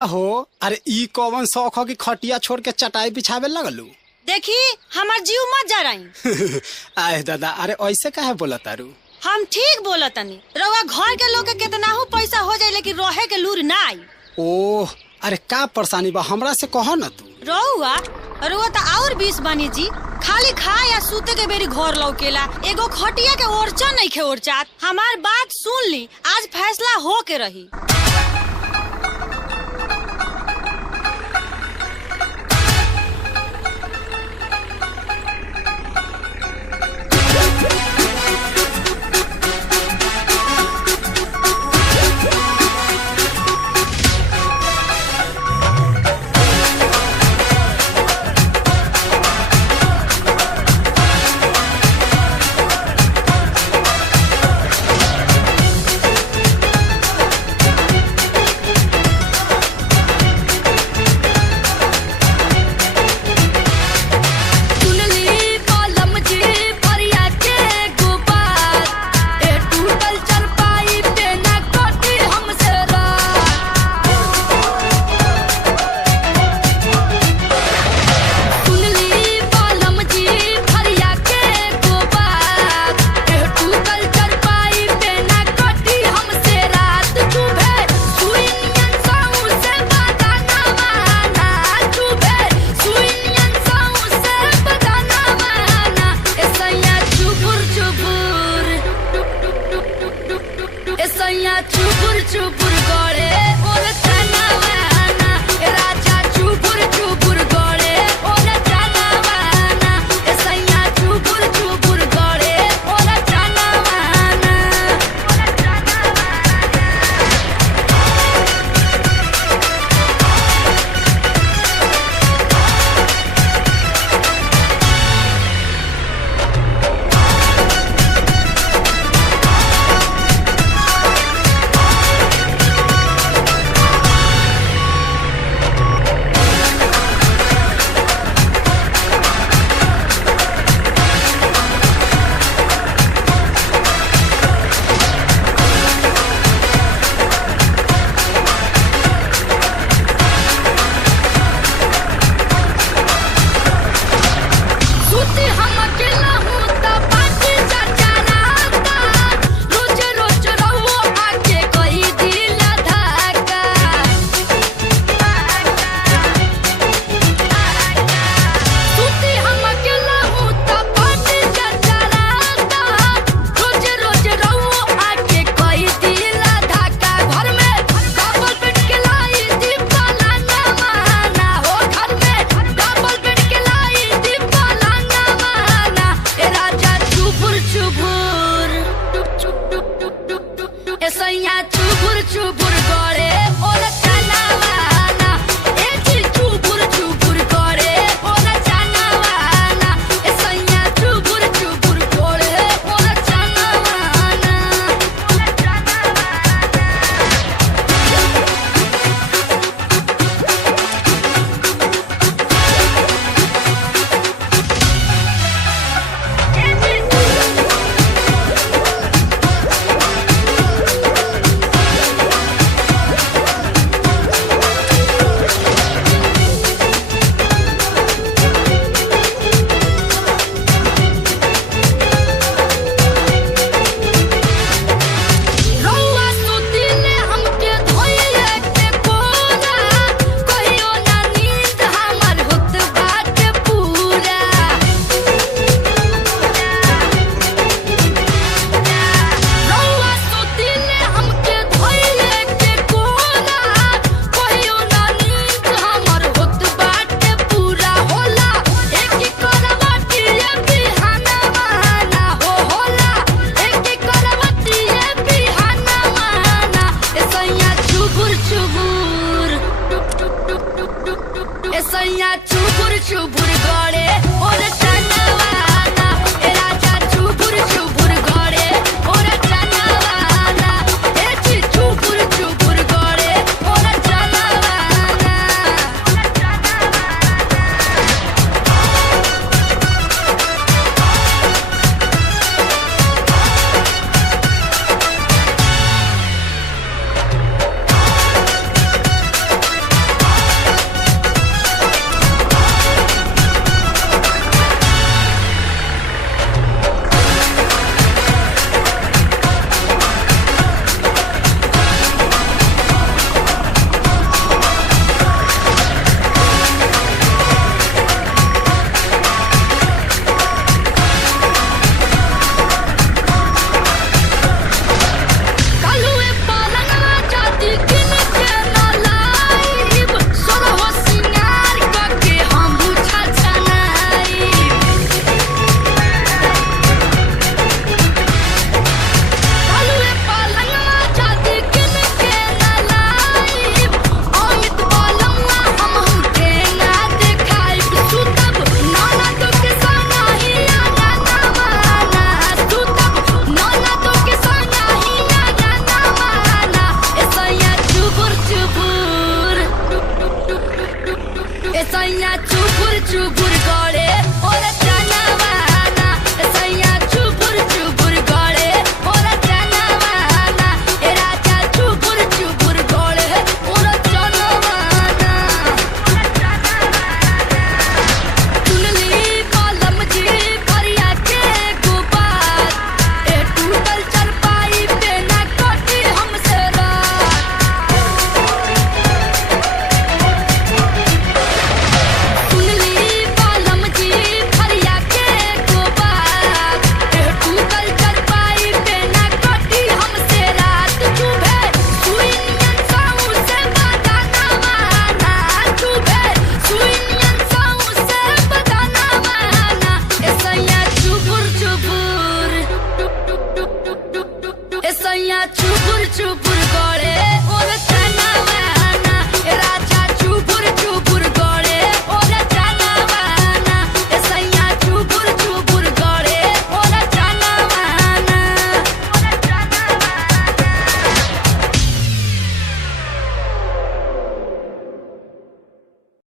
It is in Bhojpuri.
हो। अरे ई कौन शौक हो कि खटिया छोड़ के चटाई बिछावे लगलू? देखी हमार जीव मत जा रही। आए दादा, अरे ऐसे काहे बोला तारू? हम ठीक बोला तनी। रउआ घर के लोग के कितना हो पैसा हो जाए लेकिन रहे के लूर ना आई। ओह, अरे का परेशानी बा हमरा से कहो न तू। रउआ तो और 20 बानी जी। खाली खा या सूते के बेरी घर लौकेला, एगो खटिया के ओरचा नहीं खे ओरचात। हमार बात सुन ली, आज फैसला हो के रही। चुपुर चुपुर गड़े और चनावाना, राजा चुपुर चुपुर गड़े और चनावाना, सैया चुपुर चुपुर गड़े और चनावाना। सैया चुपुर चुपुर गड़े और चनावाना, चुपुर चुपुर गड़े और चनावाना, सैया चुपुर चुपुर गड़े और चनावाना। सैया चुपुर चुपुर गड़े और चनावाना, राजा चुपुर चुपुर गड़े और चनावाना, चुपुर चुपुर गड़े और चनावाना। चुबुर गड़े ओरे